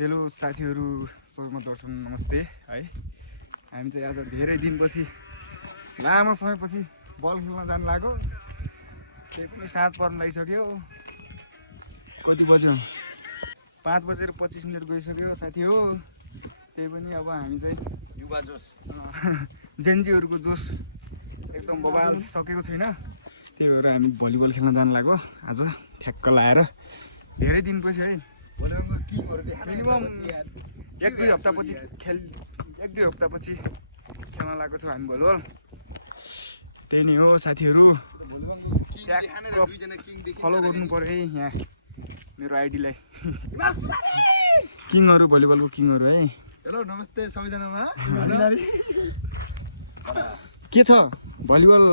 Hello साथीहरू, सबैमा दर्शन नमस्ते है। हामी चाहिँ आज धेरै दिनपछि लामो समयपछि बल खेल्न जानु लाग्यो। त्यही पनि साँझ पर्न लागिसक्यो। कति बज्यो? 5:25 गइसक्यो साथी हो। त्यही पनि अब हामी चाहिँ युवा जोस जेन्जीहरूको जोस एकदम बबाल सकेको छैन। त्यही भएर हामी भलिबल खेल्न जानु लाग्यो आज ठ्याक्क लाएर। धेरै दिनपछि है, मिनिमम 1-2 हप्तापछि खेल्न लागेको छौँ हामी भलिबल। त्यही नै हो साथीहरू, फलो गर्नु पर्यो है यहाँ मेरो आइडीलाई। किङहरू, भलिबलको किङहरू है। हेलो नमस्ते सबैजनामा। के छ भलिबल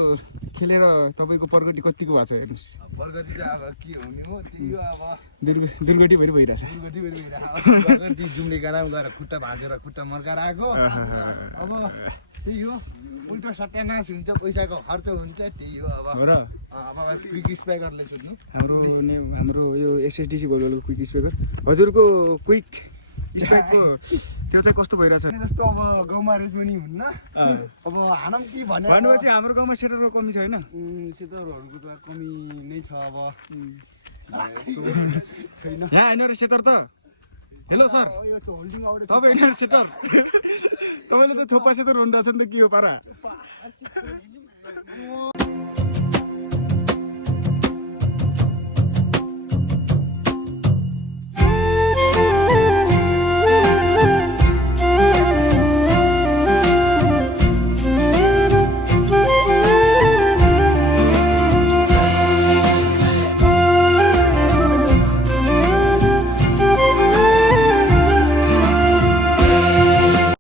खेलेर तपाईँको प्रगति कतिको भएको छ हेर्नुहोस्। प्रगति चाहिँ अब के हुने हो, त्यही हो अब दुर्गति भइरहेछ। प्रगति जुम्ले गाडामा गएर खुट्टा भाँचेर खुट्टा मर्काएर आएको। अब त्यही हो, उल्टो सत्यानाश हुन्छ, पैसाको खर्च हुन्छ, त्यही हो। अब र अब क्विक स्पाइकरले सोध्नु हाम्रो यो एसएसडीसी भलिबलको क्विक स्पाइकर हजुरको क्विक स्पाइकको त्यो चाहिँ कस्तो भइरहेछ? जस्तो अब गाउँमा रेस पनि हुन्न। अब हानम के भने भन्नुभयो चाहिँ हाम्रो गाउँमा सेटरको कमी छ होइन? सेटरहरूको त कमी नै छ। अब छैन यहाँ होइन र सेटर त। हेलो सर, यो चाहिँ होल्डिङ आउट तपाईँ होइन सेटर? तपाईँले त थोपा सेटर हुनु रहेछ नि त, के हो पारा?